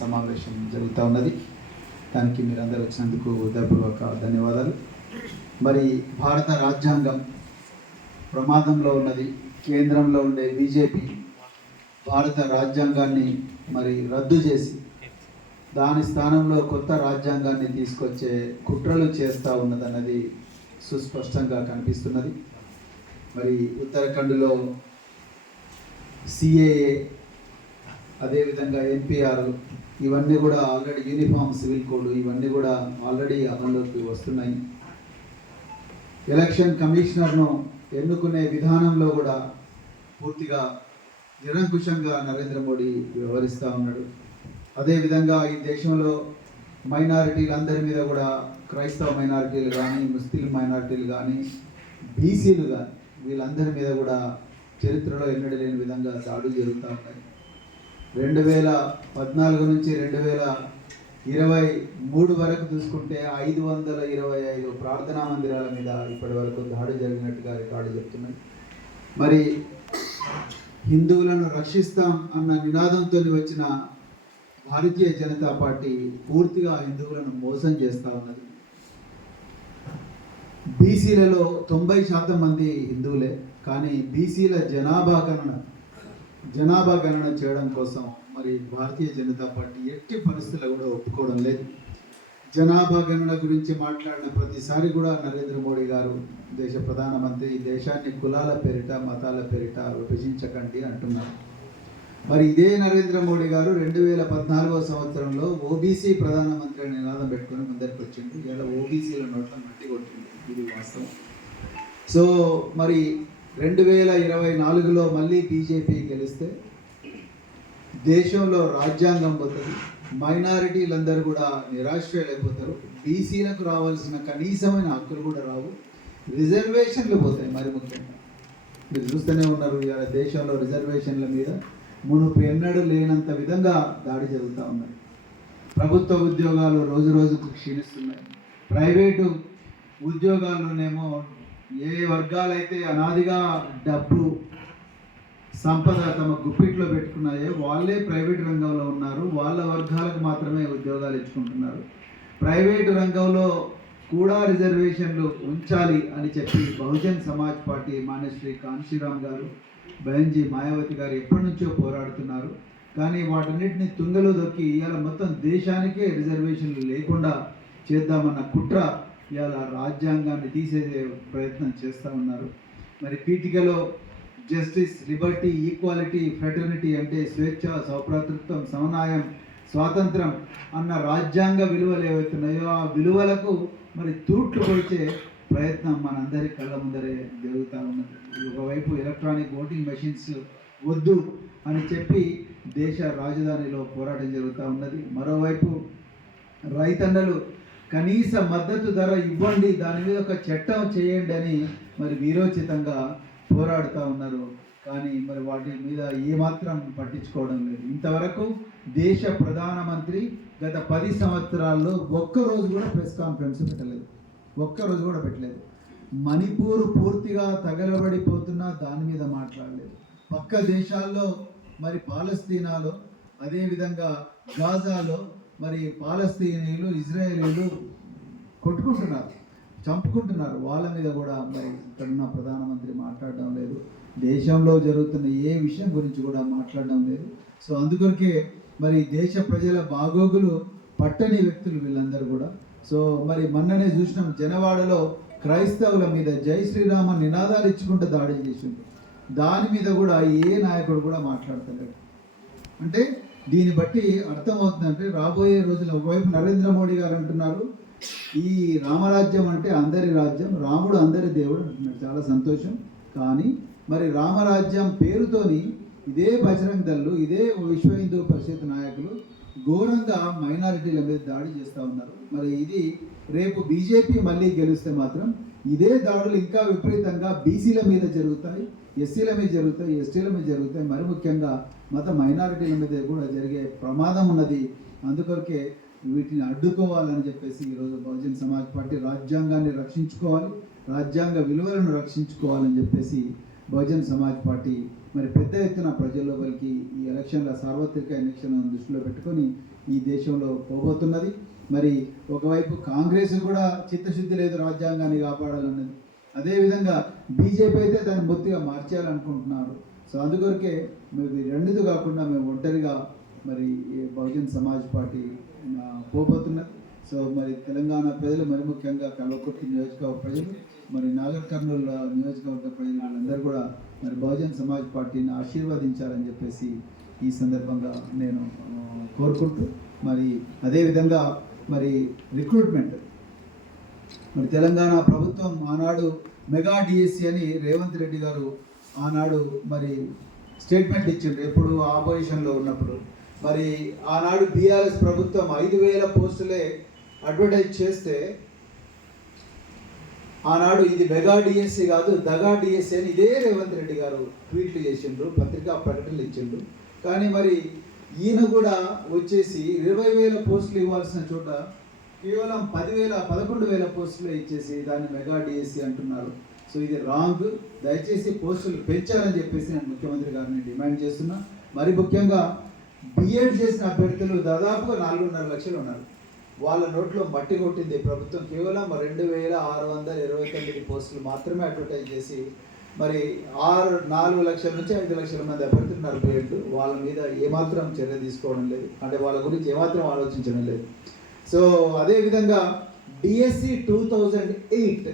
సమావేశం జరుగుతూ ఉన్నది. దానికి మీరందరూ వచ్చినందుకు హృదయపూర్వక ధన్యవాదాలు. మరి భారత రాజ్యాంగం ప్రమాదంలో ఉన్నది కేంద్రంలో ఉండే బీజేపీ భారత రాజ్యాంగాన్ని మరి రద్దు చేసి దాని స్థానంలో కొత్త రాజ్యాంగాన్ని తీసుకొచ్చే కుట్రలు చేస్తూ ఉన్నదన్నది సుస్పష్టంగా కనిపిస్తున్నది. మరి ఉత్తరాఖండ్లో సిఏఏ అదేవిధంగా ఎన్పిఆర్ ఇవన్నీ కూడా ఆల్రెడీ యూనిఫామ్ సివిల్ కోడ్ ఇవన్నీ కూడా ఆల్రెడీ అమల్లోకి వస్తున్నాయి. ఎలక్షన్ కమిషనర్ను ఎన్నుకునే విధానంలో కూడా పూర్తిగా నిరంకుశంగా నరేంద్ర మోడీ వ్యవహరిస్తూ ఉన్నాడు. అదేవిధంగా ఈ దేశంలో మైనారిటీలందరి మీద కూడా క్రైస్తవ మైనారిటీలు కానీ ముస్లిం మైనారిటీలు కానీ బీసీలు కానీ వీళ్ళందరి మీద కూడా చరిత్రలో ఎన్నడూ లేని విధంగా దాడులు జరుగుతూ ఉన్నాయి. రెండు వేల పద్నాలుగు నుంచి రెండు వేల ఇరవై మూడు వరకు చూసుకుంటే ఐదు వందల ఇరవై ఐదు ప్రార్థనా మందిరాల మీద ఇప్పటి వరకు దాడి జరిగినట్టుగా రికార్డు చెప్తున్నాయి. మరి హిందువులను రక్షిస్తాం అన్న నినాదంతో వచ్చిన భారతీయ జనతా పార్టీ పూర్తిగా హిందువులను మోసం చేస్తూ ఉన్నది. బీసీలలో తొంభై శాతం మంది హిందువులే కానీ బీసీల జనాభా గణన జనాభా గణన చేయడం కోసం మరి భారతీయ జనతా పార్టీ ఎట్టి పరిస్థితుల్లో కూడా ఒప్పుకోవడం లేదు. జనాభా గణన గురించి మాట్లాడిన ప్రతిసారి కూడా నరేంద్ర మోడీ గారు దేశ ప్రధానమంత్రి దేశాన్ని కులాల పేరిట మతాల పేరిట విభజించకండి అంటున్నారు. మరి ఇదే నరేంద్ర మోడీ గారు రెండు వేల పద్నాలుగో సంవత్సరంలో ఓబీసీ ప్రధానమంత్రి అనే నినాదం పెట్టుకుని ముందరికి వచ్చిండు ఇలా ఓబీసీల నోట్ల మట్టి కొట్టింది ఇది వాస్తవం. సో మరి రెండు వేల ఇరవై నాలుగులో మళ్ళీ బీజేపీ గెలిస్తే దేశంలో రాజ్యాంగం పోతుంది. మైనారిటీలందరూ కూడా నిరాశ్రయులైపోతారు. బీసీలకు రావాల్సిన కనీసమైన హక్కులు కూడా రావు. రిజర్వేషన్లు పోతాయి మరి ముఖ్యంగా. మీరు చూస్తూనే ఉన్నారు ఇవాళ దేశంలో రిజర్వేషన్ల మీద. మునుపు ఎన్నడూ లేనంత విధంగా దాడి జరుగుతూ ఉన్నాయి ప్రభుత్వ ఉద్యోగాలు రోజు రోజుకు క్షీణిస్తున్నాయి. ప్రైవేటు ఉద్యోగాల్లోనేమో ఏ వర్గాలైతే అనాదిగా డబ్బు సంపద తమ గుప్పిట్లో పెట్టుకున్నాయో వాళ్ళే ప్రైవేట్ రంగంలో ఉన్నారు. వాళ్ళ వర్గాలకు మాత్రమే ఉద్యోగాలు ఇచ్చుకుంటున్నారు. ప్రైవేట్ రంగంలో కూడా రిజర్వేషన్లు ఉంచాలి అని చెప్పి బహుజన్ సమాజ్ పార్టీ మాన్యశ్రీ కాంశీరామ్ గారు బయంజీ మాయావతి గారు ఎప్పటి నుంచో పోరాడుతున్నారు. కానీ వాటన్నిటిని తుంగలో దొక్కి ఇవాళ మొత్తం దేశానికే రిజర్వేషన్లు లేకుండా చేద్దామన్న కుట్ర ఇవాళ రాజ్యాంగాన్ని తీసేసే ప్రయత్నం చేస్తూ ఉన్నారు. మరి పీఠికలో జస్టిస్ లిబర్టీ ఈక్వాలిటీ ఫ్రెటర్నిటీ అంటే స్వేచ్ఛ సౌభ్రాతృత్వం సమన్వయం స్వాతంత్రం అన్న రాజ్యాంగ విలువలు ఏవైతున్నాయో ఆ విలువలకు మరి తూట్లు పొడిచే ప్రయత్నం మనందరి కళ్ళ ముందరే జరుగుతూ ఉన్నది. ఒకవైపు ఎలక్ట్రానిక్ ఓటింగ్ మెషిన్స్ వద్దు అని చెప్పి దేశ రాజధానిలో పోరాటం జరుగుతూ ఉన్నది. మరోవైపు రైతన్నలు కనీస మద్దతు ధర ఇవ్వండి దాని మీద ఒక చట్టం చేయండి అని మరి వీరోచితంగా పోరాడుతూ ఉన్నారు. కానీ మరి వాటి మీద ఏమాత్రం పట్టించుకోవడం లేదు. ఇంతవరకు దేశ ప్రధానమంత్రి గత పది సంవత్సరాల్లో ఒక్క రోజు కూడా ప్రెస్ కాన్ఫరెన్స్ పెట్టలేదు. ఒక్క రోజు కూడా పెట్టలేదు. మణిపూర్ పూర్తిగా తగలబడిపోతున్నా దాని మీద మాట్లాడలేదు. పక్క దేశాల్లో మరి పాలస్తీనాలో అదేవిధంగా గాజాలో మరి పాలస్తీనీయులు ఇజ్రాయేలీలు కొట్టుకుంటున్నారు చంపుకుంటున్నారు. వాళ్ళ మీద కూడా మరి ఇక్కడున్న ప్రధానమంత్రి మాట్లాడడం లేదు. దేశంలో జరుగుతున్న ఏ విషయం గురించి కూడా మాట్లాడడం లేదు. సో అందుకొరకే మరి దేశ ప్రజల బాగోగులు పట్టని వ్యక్తులు వీళ్ళందరూ కూడా. సో మరి మొన్ననే చూసినాం జనవాడలో క్రైస్తవుల మీద జై శ్రీరామ నినాదాలు ఇచ్చుకుంటూ దాడి చేసిండు దాని మీద కూడా ఏ నాయకుడు కూడా మాట్లాడతలేడు. అంటే దీన్ని బట్టి అర్థమవుతుందంటే రాబోయే రోజుల్లో ఒకవైపు నరేంద్ర మోడీ గారు అంటున్నారు ఈ రామరాజ్యం అంటే అందరి రాజ్యం రాముడు అందరి దేవుడు అంటున్నారు. చాలా సంతోషం. కానీ మరి రామరాజ్యం పేరుతోని ఇదే బజరంగ్ దళ్ళు ఇదే విశ్వ హిందూ పరిషత్ నాయకులు ఘోరంగా మైనారిటీల మీద దాడి చేస్తూ ఉన్నారు. మరి ఇది రేపు బీజేపీ మళ్ళీ గెలిస్తే మాత్రం ఇదే దాడులు ఇంకా విపరీతంగా బీసీల మీద జరుగుతాయి ఎస్సీల మీద జరుగుతాయి ఎస్టీల మీద జరుగుతాయి. మరి ముఖ్యంగా మత మైనారిటీల మీద కూడా జరిగే ప్రమాదం ఉన్నది. అందుకొరకే వీటిని అడ్డుకోవాలని చెప్పేసి ఈరోజు బహుజన్ సమాజ్ పార్టీ రాజ్యాంగాన్ని రక్షించుకోవాలి రాజ్యాంగ విలువలను రక్షించుకోవాలని చెప్పేసి బహుజన్ సమాజ్ పార్టీ మరి పెద్ద ఎత్తున ప్రజల్లోపలికి ఈ ఎలక్షన్ల సార్వత్రిక ఎన్నికలను దృష్టిలో పెట్టుకొని ఈ దేశంలో పోబోతున్నది. మరి ఒకవైపు కాంగ్రెస్ కూడా చిత్తశుద్ధి లేదు రాజ్యాంగాన్ని కాపాడాలన్నది. అదేవిధంగా బీజేపీ అయితే దాన్ని బొత్తిగా మార్చేయాలనుకుంటున్నారు. సో అందుకొరకే మరి రెండుది కాకుండా మేము ఒంటరిగా మరి ఈ బహుజన్ సమాజ్ పార్టీ ఆ, సో మరి తెలంగాణ ప్రజలు మరి ముఖ్యంగా కల్వకుర్తి నియోజకవర్గ ప్రజలు మరి నాగర్ కర్నూలు నియోజకవర్గ ప్రజలు వాళ్ళందరూ కూడా మరి బహుజన్ సమాజ్ పార్టీని ఆశీర్వదించాలని చెప్పేసి ఈ సందర్భంగా నేను కోరుకుంటూ మరి అదేవిధంగా మరి రిక్రూట్మెంట్. మరి తెలంగాణ ప్రభుత్వం ఆనాడు మెగా డిఎస్సి అని రేవంత్ రెడ్డి గారు ఆనాడు మరి స్టేట్మెంట్ ఇచ్చిండు ఎప్పుడు ఆపోజిషన్లో ఉన్నప్పుడు. మరి ఆనాడు బీఆర్ఎస్ ప్రభుత్వం ఐదు వేల పోస్టులే అడ్వర్టైజ్ చేస్తే ఆనాడు ఇది మెగా డిఎస్సి కాదు దగా డిఎస్సి అని ఇదే రేవంత్ రెడ్డి గారు ట్వీట్లు చేసిండ్రు పత్రికా ప్రకటనలు ఇచ్చిండ్రు. కానీ మరి ఈయన కూడా వచ్చేసి ఇరవై వేల పోస్టులు ఇవ్వాల్సిన చోట కేవలం పదివేల పదకొండు వేల పోస్టులే ఇచ్చేసి దాన్ని మెగా డిఎస్సి అంటున్నారు. సో ఇది రాంగ్ దయచేసి పోస్టులు పెంచాలని చెప్పేసి నేను ముఖ్యమంత్రి గారిని డిమాండ్ చేస్తున్నా. మరి ముఖ్యంగా బిఎడ్ చేసిన అభ్యర్థులు దాదాపుగా నాలుగున్నర లక్షలు ఉన్నారు. వాళ్ళ నోట్లో మట్టి కొట్టింది ప్రభుత్వం. కేవలం రెండు వేల ఆరు వందల ఇరవై తొమ్మిది పోస్టులు మాత్రమే అడ్వర్టైజ్ చేసి మరి ఆరు నాలుగు లక్షల నుంచి ఐదు లక్షల మంది అభ్యర్థులు ఉన్నారు బిఎడ్ వాళ్ళ మీద ఏమాత్రం చర్య తీసుకోవడం లేదు. అంటే వాళ్ళ గురించి ఏమాత్రం ఆలోచించడం లేదు. సో అదేవిధంగా డిఎస్సి టూ థౌజండ్ ఎయిట్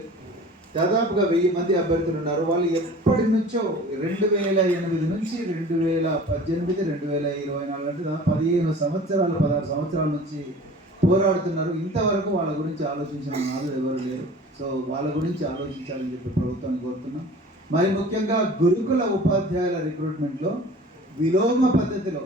దాదాపుగా వెయ్యి మంది అభ్యర్థులు ఉన్నారు. వాళ్ళు ఎప్పటి నుంచో రెండు వేల ఎనిమిది నుంచి రెండు వేల పద్దెనిమిది రెండు వేల ఇరవై నాలుగు అంటే పదిహేను సంవత్సరాలు పదహారు సంవత్సరాల నుంచి పోరాడుతున్నారు. ఇంతవరకు వాళ్ళ గురించి ఆలోచించిన నాలుగు ఎవరు లేరు. సో వాళ్ళ గురించి ఆలోచించాలని చెప్పి ప్రభుత్వాన్ని కోరుతున్నాం. మరి ముఖ్యంగా గురుకుల ఉపాధ్యాయుల రిక్రూట్మెంట్లో విలోమ పద్ధతిలో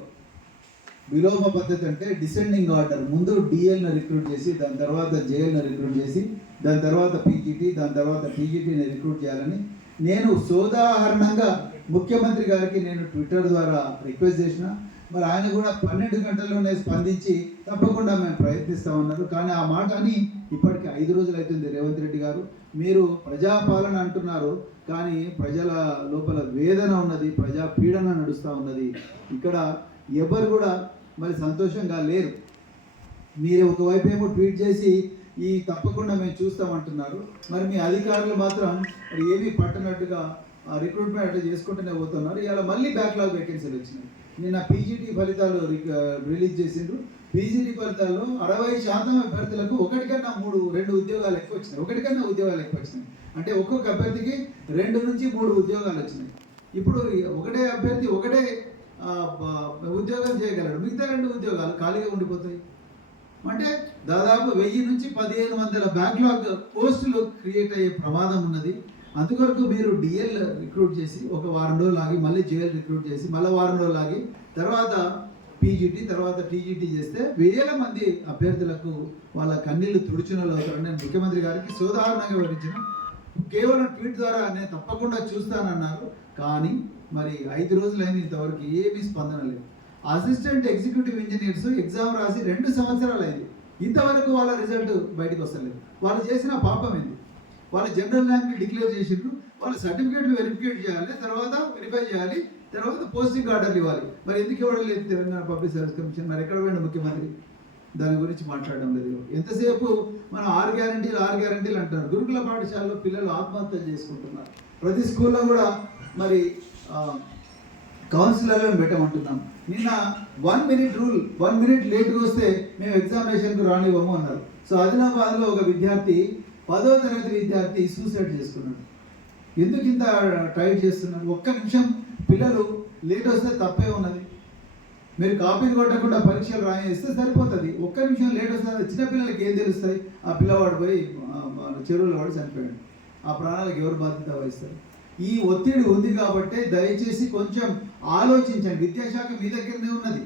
విలోమ పద్ధతి అంటే డిసెండింగ్ ఆర్డర్ ముందు డిఎల్ని రిక్రూట్ చేసి దాని తర్వాత జేఎల్ను రిక్రూట్ చేసి దాని తర్వాత పీజీటీ దాని తర్వాత పీజీటీని రిక్రూట్ చేయాలని నేను సోదాహరణంగా ముఖ్యమంత్రి గారికి నేను ట్విట్టర్ ద్వారా రిక్వెస్ట్ చేసిన. మరి ఆయన కూడా పన్నెండు గంటల్లోనే స్పందించి తప్పకుండా మేము ప్రయత్నిస్తామన్నారు కానీ ఆ మాట అని ఇప్పటికి ఐదు రోజులు అవుతుంది రేవంత్ రెడ్డి గారు. మీరు ప్రజాపాలన అంటున్నారు కానీ ప్రజల లోపల వేదన ఉన్నది ప్రజా పీడన నడుస్తూ ఉన్నది. ఇక్కడ ఎవరు కూడా మరి సంతోషంగా లేరు. మీరు ఒకవైపు ఏమో ట్వీట్ చేసి ఈ తప్పకుండా మేము చూస్తామంటున్నారు. మరి మీ అధికారులు మాత్రం మరి ఏమీ పట్టనట్టుగా రిక్రూట్మెంట్ అట్లా చేసుకుంటూనే పోతున్నారు. ఇలా మళ్ళీ బ్యాక్లాగ్ వేకెన్సీలు వచ్చినాయి. నిన్న పీజీటీ ఫలితాలు రిలీజ్ చేసిండ్రు. పీజీటీ ఫలితాల్లో అరవై శాతం అభ్యర్థులకు ఒకటికన్నా మూడు రెండు ఉద్యోగాలు ఎక్కువ వచ్చినాయి. ఒకటికన్నా ఉద్యోగాలు ఎక్కువ వచ్చినాయి. అంటే ఒక్కొక్క అభ్యర్థికి రెండు నుంచి మూడు ఉద్యోగాలు వచ్చినాయి. ఇప్పుడు ఒకటే అభ్యర్థి ఒకటే ఉద్యోగం చేయగలడు. మిగతా రెండు ఉద్యోగాలు ఖాళీగా ఉండిపోతాయి. అంటే దాదాపు వెయ్యి నుంచి పదిహేను వందల బ్యాక్లాగ్ పోస్టులు క్రియేట్ అయ్యే ప్రమాదం ఉన్నది. అందుకొరకు మీరు డిఎల్ రిక్రూట్ చేసి ఒక వారం రోజులు ఆగి మళ్ళీ జేఎల్ రిక్రూట్ చేసి మళ్ళీ వారం రోజులు ఆగి తర్వాత పీజీటీ తర్వాత టీజీటీ చేస్తే వేల మంది అభ్యర్థులకు వాళ్ళ కన్నీళ్ళు తుడిచిన అవుతారని నేను ముఖ్యమంత్రి గారికి సోదాహరణంగా వివరించిన కేవలం ట్వీట్ ద్వారా నేను తప్పకుండా చూస్తానన్నారు. కానీ మరి ఐదు రోజులైన ఇంతవరకు ఏమీ స్పందన లేదు. అసిస్టెంట్ ఎగ్జిక్యూటివ్ ఇంజనీర్స్ ఎగ్జామ్ రాసి రెండు సంవత్సరాలు అయింది ఇంతవరకు వాళ్ళ రిజల్ట్ బయటకు వస్తలేదు. వాళ్ళు చేసిన పాపం ఏంది వాళ్ళ జనరల్ ర్యాంక్ డిక్లేర్ చేసిండ్రు. వాళ్ళ సర్టిఫికేట్లు వెరిఫికేట్ చేయాలి. తర్వాత వెరిఫై చేయాలి. తర్వాత పోస్టింగ్ ఆర్డర్లు ఇవ్వాలి. మరి ఎందుకు ఇవ్వడం లేదు తెలంగాణ పబ్లిక్ సర్వీస్ కమిషన్ మరి ఎక్కడ పోయిన ముఖ్యమంత్రి? దాని గురించి మాట్లాడడం లేదు ఎంతసేపు మనం ఆరు గ్యారంటీలు ఆరు గ్యారంటీలు అంటారు గురుకుల పాఠశాలలో పిల్లలు ఆత్మహత్యలు చేసుకుంటున్నారు. ప్రతి స్కూల్లో కూడా మరి కౌన్సిలర్లను పెట్టమంటున్నాం నిన్న one minute rule one minute లేట్గా వస్తే మేము ఎగ్జామినేషన్కి రానివ్వము అన్నారు. సో ఆదిలాబాద్లో ఒక విద్యార్థి పదో తరగతి విద్యార్థి సూసైడ్ చేసుకున్నాడు. ఎందుకు ఇంత టైట్ చేస్తున్నారు ఒక్క నిమిషం పిల్లలు లేట్ వస్తే తప్పే ఉన్నది. మీరు కాపీలు కొట్టకుండా పరీక్షలు రాయిస్తే సరిపోతుంది. ఒక్క నిమిషం లేట్ వస్తుంది చిన్న పిల్లలకి ఏం తెలుస్తాయి ఆ పిల్లవాడు పోయి ఆ, చెరువులో వాడు చనిపోయాడు. ఆ ప్రాణాలకు ఎవరు బాధ్యత వహిస్తారు? ఈ ఒత్తిడి ఉంది కాబట్టి దయచేసి కొంచెం ఆలోచించండి. విద్యాశాఖ మీ దగ్గరనే ఉన్నది.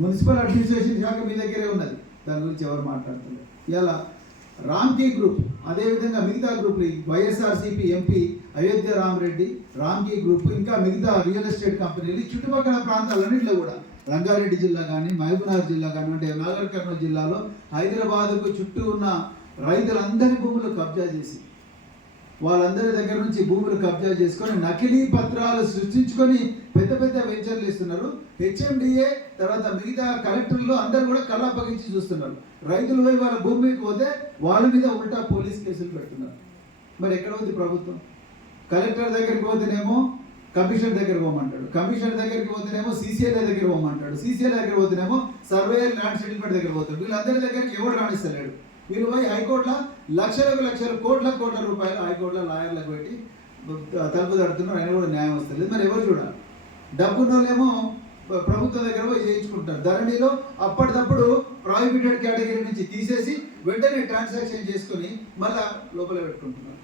మున్సిపల్ అడ్మినిస్ట్రేషన్ శాఖ మీ దగ్గరే ఉన్నది. దాని గురించి ఎవరు మాట్లాడుతున్నారు ఇలా రామ్కీ గ్రూప్ అదేవిధంగా మిగతా గ్రూప్లు YSRCP MP Ayodhya Ramareddy Ramky group ఇంకా మిగతా రియల్ ఎస్టేట్ కంపెనీలు చుట్టుపక్కల ప్రాంతాలన్నింటిలో కూడా. రంగారెడ్డి జిల్లా కానీ మహబూబ్నగర్ జిల్లా కానీ అంటే నాగర్ కర్నూలు జిల్లాలో హైదరాబాద్కు చుట్టూ ఉన్న రైతులందరి భూములు కబ్జా చేసి వాళ్ళందరి దగ్గర నుంచి భూములు కబ్జా చేసుకొని నకిలీ పత్రాలు సృష్టించుకొని పెద్ద పెద్ద వెంచర్లు ఇస్తున్నారు హెచ్ఎండిఏ తర్వాత మిగతా కలెక్టర్లు అందరు కూడా కళ్ళప్పగించి చూస్తున్నారు. రైతులు పోయి వాళ్ళ భూమికి పోతే వాళ్ళ మీద ఉల్టా పోలీస్ కేసులు పెడుతున్నారు. మరి ఎక్కడ ఉంది ప్రభుత్వం? కలెక్టర్ దగ్గరికి పోతేనేమో కమిషనర్ దగ్గర పోమంటాడు. కమిషనర్ దగ్గరికి పోతేనేమో సీసీఎల్ఏ దగ్గర పోమంటాడు. సీసీఎల్ఏ దగ్గర పోతేనేమో సర్వేయర్ ల్యాండ్ సెటిల్మెంట్ దగ్గర పోతాడు. వీళ్ళందరి దగ్గరికి ఎవడు రాణిస్తలేడు? వీళ్ళు పోయి హైకోర్టులో లక్షలకు లక్షలు కోట్ల కోట్ల రూపాయలు హైకోర్టులో లాయర్లకు పెట్టి తలుపు తడుతున్నారు ఆయన కూడా న్యాయం వస్తుంది మరి ఎవరు చూడాలి? డబ్బున్న వాళ్ళేమో ప్రభుత్వం దగ్గర పోయి చేయించుకుంటారు ధరణిలో అప్పటిదప్పుడు ప్రాహిబిటెడ్ కేటగిరీ నుంచి తీసేసి వెంటనే ట్రాన్సాక్షన్ చేసుకొని మళ్ళా లోపల పెట్టుకుంటున్నారు.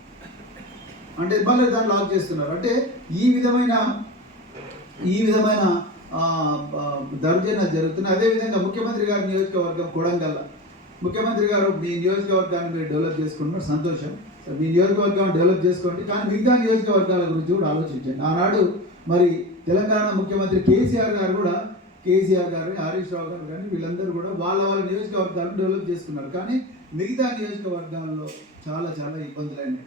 అంటే మళ్ళీ దాన్ని లాక్ చేస్తున్నారు. అంటే ఈ విధమైన ఈ విధమైన ఆ, జరుగుతుంది జరుగుతున్నాయి. అదేవిధంగా ముఖ్యమంత్రి గారి నియోజకవర్గం కొడంగల్ ముఖ్యమంత్రి గారు మీ నియోజకవర్గాన్ని మీరు డెవలప్ చేసుకుంటున్నారు. సంతోషం. సో మీ నియోజకవర్గం డెవలప్ చేసుకోండి. కానీ మిగతా నియోజకవర్గాల గురించి కూడా ఆలోచించండి. ఆనాడు మరి తెలంగాణ ముఖ్యమంత్రి కేసీఆర్ గారు కూడా కేసీఆర్ గారు హరీష్ రావు గారు కానీ వీళ్ళందరూ కూడా వాళ్ళ వాళ్ళ నియోజకవర్గాలను డెవలప్ చేసుకున్నారు. కానీ మిగతా నియోజకవర్గాల్లో చాలా చాలా ఇబ్బందులైనాయి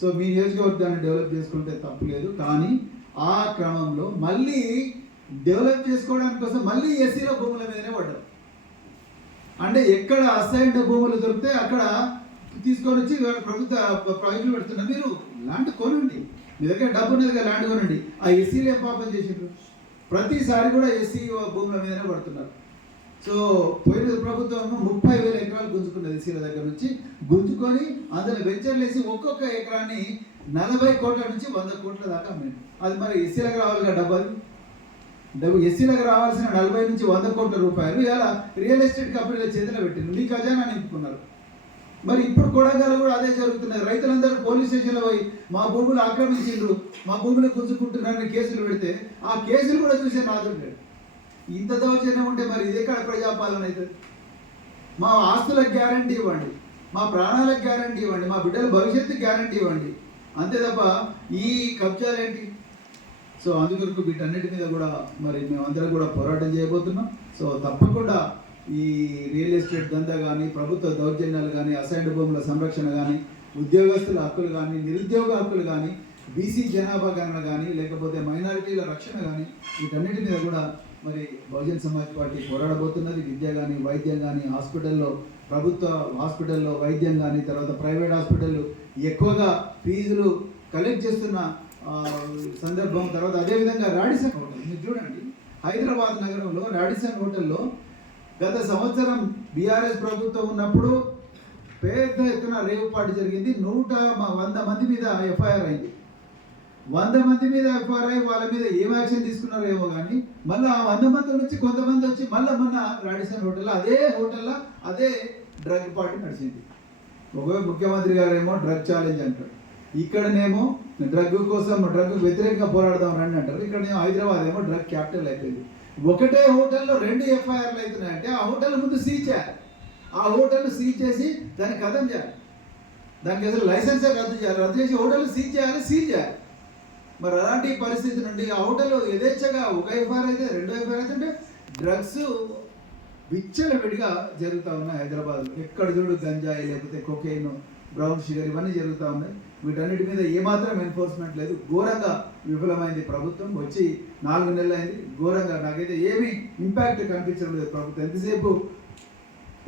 సో మీ నియోజకవర్గాన్ని డెవలప్ చేసుకుంటే తప్పులేదు కానీ ఆ క్రమంలో మళ్ళీ డెవలప్ చేసుకోవడానికి కోసం మళ్ళీ ఎస్సీలో భూముల మీదనే పడ్డారు అంటే ఎక్కడ అసైన్డ్ భూములు దొరికితే అక్కడ తీసుకొని వచ్చి ప్రభుత్వ ప్రాజెక్టులు పెడుతున్నారు. మీరు ల్యాండ్ కొనండి. మీ దగ్గర డబ్బు ఉన్నది కదా ల్యాండ్ కొనండి. ఆ ఎస్సీలు ఏం పాపం చేసిండ్రు? ప్రతిసారి కూడా ఎస్సీ భూముల మీదనే పడుతున్నారు. సో పోయిన ప్రభుత్వం ముప్పై వేల ఎకరాలు గుంజుకున్నది ఎస్సీల దగ్గర నుంచి. గుంజుకొని అందులో వెంచర్లు వేసి ఒక్కొక్క ఎకరాన్ని నలభై కోట్ల నుంచి వంద కోట్ల దాకా అమ్మండి అది మరి ఎస్సీలకు రావాలి డబ్బు అది? డబ్బు ఎస్సీలకు రావాల్సిన నలభై నుంచి వంద కోట్ల రూపాయలు ఇలా రియల్ ఎస్టేట్ కంపెనీల చేతిలో పెట్టింది. మీ ఖజానా నింపుకున్నారు. మరి ఇప్పుడు కొడంగల్ కూడా అదే జరుగుతున్నది రైతులందరూ పోలీస్ స్టేషన్లో పోయి మా భూములు ఆక్రమించిండ్రు మా భూములు గుంజుకుంటున్నారని కేసులు పెడితే ఆ కేసులు కూడా చూసే నాదుడు ఇంత దౌర్జన్యం ఉంటే మరి ఇది ఎక్కడ ప్రజాపాలన అవుతుంది? మా ఆస్తులకు గ్యారంటీ ఇవ్వండి మా ప్రాణాలకు గ్యారంటీ ఇవ్వండి మా బిడ్డల భవిష్యత్తు గ్యారంటీ ఇవ్వండి. అంతే తప్ప ఈ కబ్జాలేంటి? సో అందుకొరకు వీటన్నిటి మీద కూడా మరి మేమందరం కూడా పోరాటం చేయబోతున్నాం. సో తప్పకుండా ఈ రియల్ ఎస్టేట్ దందా కానీ ప్రభుత్వ దౌర్జన్యాలు కానీ అసైన్డ్ భూముల సంరక్షణ కానీ ఉద్యోగస్తుల హక్కులు కానీ నిరుద్యోగ హక్కులు కానీ బీసీ జనాభా గణన కానీ లేకపోతే మైనారిటీల రక్షణ కానీ వీటన్నిటి మీద కూడా మరి బహుజన్ సమాజ్ పార్టీ పోరాడబోతున్నది. విద్య కానీ వైద్యం కానీ హాస్పిటల్లో ప్రభుత్వ హాస్పిటల్లో వైద్యం కానీ తర్వాత ప్రైవేట్ హాస్పిటల్ ఎక్కువగా ఫీజులు కలెక్ట్ చేస్తున్న సందర్భం తర్వాత అదేవిధంగా రాడిసన్ హోటల్. మీరు చూడండి హైదరాబాద్ నగరంలో రాడిసన్ హోటల్లో గత సంవత్సరం బీఆర్ఎస్ ప్రభుత్వం ఉన్నప్పుడు పెద్ద ఎత్తున రేవు పాటు జరిగింది. నూట వంద మంది మీద ఎఫ్ఐఆర్ అయింది. వంద మంది మీద ఎఫ్ఐఆర్ అయ్యి వాళ్ళ మీద ఏం యాక్షన్ తీసుకున్నారో ఏమో కానీ మళ్ళీ ఆ వంద మంది నుంచి కొంతమంది వచ్చి మళ్ళీ మొన్న రాడిసన్ హోటల్లో అదే హోటల్లో అదే డ్రగ్ పార్టీ నడిచింది. ఒకవేళ ముఖ్యమంత్రి గారేమో డ్రగ్ ఛాలెంజ్ అంటాడు ఇక్కడనేమో డ్రగ్ కోసం డ్రగ్ వ్యతిరేకంగా పోరాడదాం రండి అంటారు. ఇక్కడ హైదరాబాద్ ఏమో డ్రగ్ క్యాపిటల్ అయిపోయింది. ఒకటే హోటల్లో రెండు ఎఫ్ఐఆర్లు అవుతున్నాయంటే ఆ హోటల్ ముందు సీజ్ చేయాలి. ఆ హోటల్ సీజ్ చేసి దాన్ని కథం చేయాలి. దానికి అసలు లైసెన్సే రద్దు చేయాలి. రద్దు చేసి హోటల్ సీజ్ చేయాలి సీజ్ చేయాలి. మరి అలాంటి పరిస్థితి నుండి ఆ హోటల్ యథేచ్ఛగా ఒక ఎఫ్ఐఆర్ అయితే రెండో ఎఫ్ఐఆర్ అయితే అంటే డ్రగ్స్ విచ్చలవిడిగా జరుగుతూ ఉన్నాయి హైదరాబాద్లో. ఎక్కడ చూడు గంజాయి లేకపోతే కొకేను బ్రౌన్ షుగర్ ఇవన్నీ జరుగుతూ ఉన్నాయి. వీటన్నిటి మీద ఏమాత్రం ఎన్ఫోర్స్మెంట్ లేదు. ఘోరంగా విఫలమైంది ప్రభుత్వం. వచ్చి నాలుగు నెలలు అయింది ఘోరంగా నాకైతే ఏమీ ఇంపాక్ట్ కనిపించడం లేదు ప్రభుత్వం. ఎంతసేపు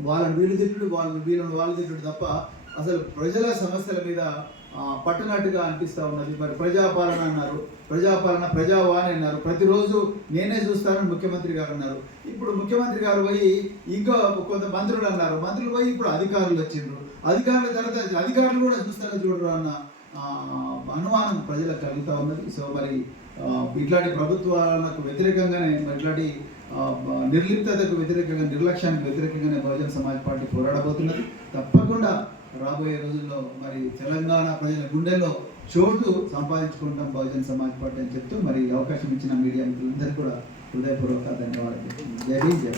వాళ్ళని వీళ్ళు తిట్టుడు వాళ్ళని వీళ్ళని వాళ్ళు తిట్టుడు తప్ప అసలు ప్రజల సమస్యల మీద పట్టునట్టుగా అనిపిస్తూ ఉన్నది. మరి ప్రజాపాలన అన్నారు. ప్రజాపాలన ప్రజావాణి అన్నారు. ప్రతిరోజు నేనే చూస్తానని ముఖ్యమంత్రి గారు అన్నారు. ఇప్పుడు ముఖ్యమంత్రి గారు పోయి ఇంకా కొంత మంత్రులు అన్నారు. మంత్రులు పోయి ఇప్పుడు అధికారులు వచ్చిండ్రు. అధికారుల తర్వాత అధికారులు కూడా చూస్తారో చూడరు అన్న అనుమానం ప్రజలకు కలుగుతూ ఉన్నది. సో మరి ఇట్లాంటి ప్రభుత్వాలకు వ్యతిరేకంగానే మరి ఇట్లాంటి నిర్లిప్తతకు వ్యతిరేకంగా నిర్లక్ష్యానికి వ్యతిరేకంగానే బహుజన సమాజ్ పార్టీ పోరాడబోతున్నది. తప్పకుండా రాబోయే రోజుల్లో మరి తెలంగాణ ప్రజల గుండెల్లో చోటు సంపాదించుకుంటాం బహుజన సమాజ్ పార్టీ అని చెప్తూ మరి అవకాశం ఇచ్చిన మీడియా మిత్రులందరికీ కూడా హృదయపూర్వక ధన్యవాదాలు. జై హింద్ జై